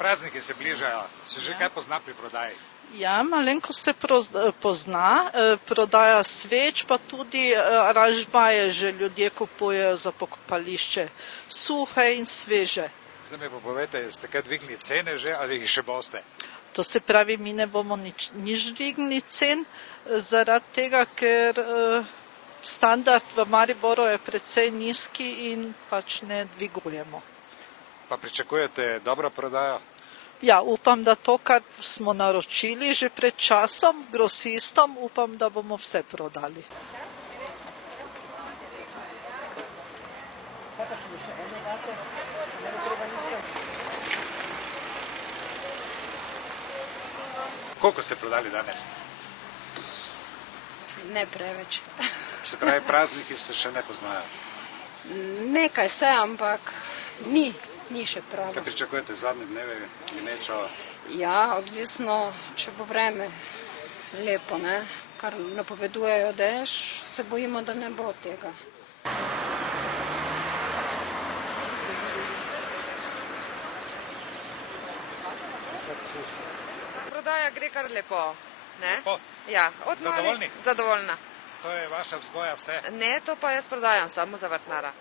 Prazniki se bližajo, se že kaj pozna pri prodaji? Ja, malenkost se pozna, prodaja sveč, pa tudi aranžmaje že ljudje kupujejo za pokopališče, suhe in sveže. Zdaj mi pa povejte, ste kaj dvignili cene že ali jih še boste? To se pravi, mi ne bomo nič dvignili cen, zaradi tega, ker standard v Mariboru je precej nizki in pač ne dvigujemo. Pa pričakujete dobro prodajo? Ja, upam, da to, kar smo naročili že pred časom grosistom, upam, da bomo vse prodali. Koliko ste prodali danes? Ne preveč. Se pravi, prazniki se še ne poznajo? Nekaj se, ampak ni še pravo. Kaj pričakujete zadnje dneve, gnečo? Ja, odvisno, če bo vreme lepo, ne? Kar napovedujejo dež, se bojimo, da ne bo tega. Prodaja gre kar lepo, ne? Lepo? Ja, Zadovoljni? Zadovoljna. To je vaša vzgoja vse? Ne, to pa jaz prodajam samo za vrtnara.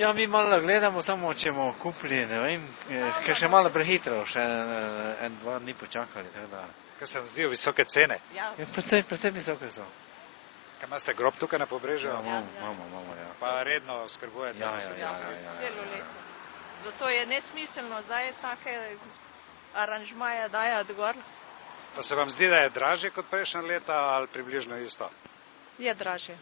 Ja, mi malo gledamo, samo če bomo kupili, ne vem, ker še malo prehitro, še dva dni počakali, tako da. Kaj se vam zdijo visoke cene? Ja, precej visoke so. Kaj imate grob tukaj na Pobrežju? Ja, imamo, ja. Pa redno skrbujete? Ja. Celo leto. Zato je nesmiselno zdaj take aranžmaje dajati gor. Pa se vam zdi, da je dražje kot prejšnja leta ali približno isto? Je dražje.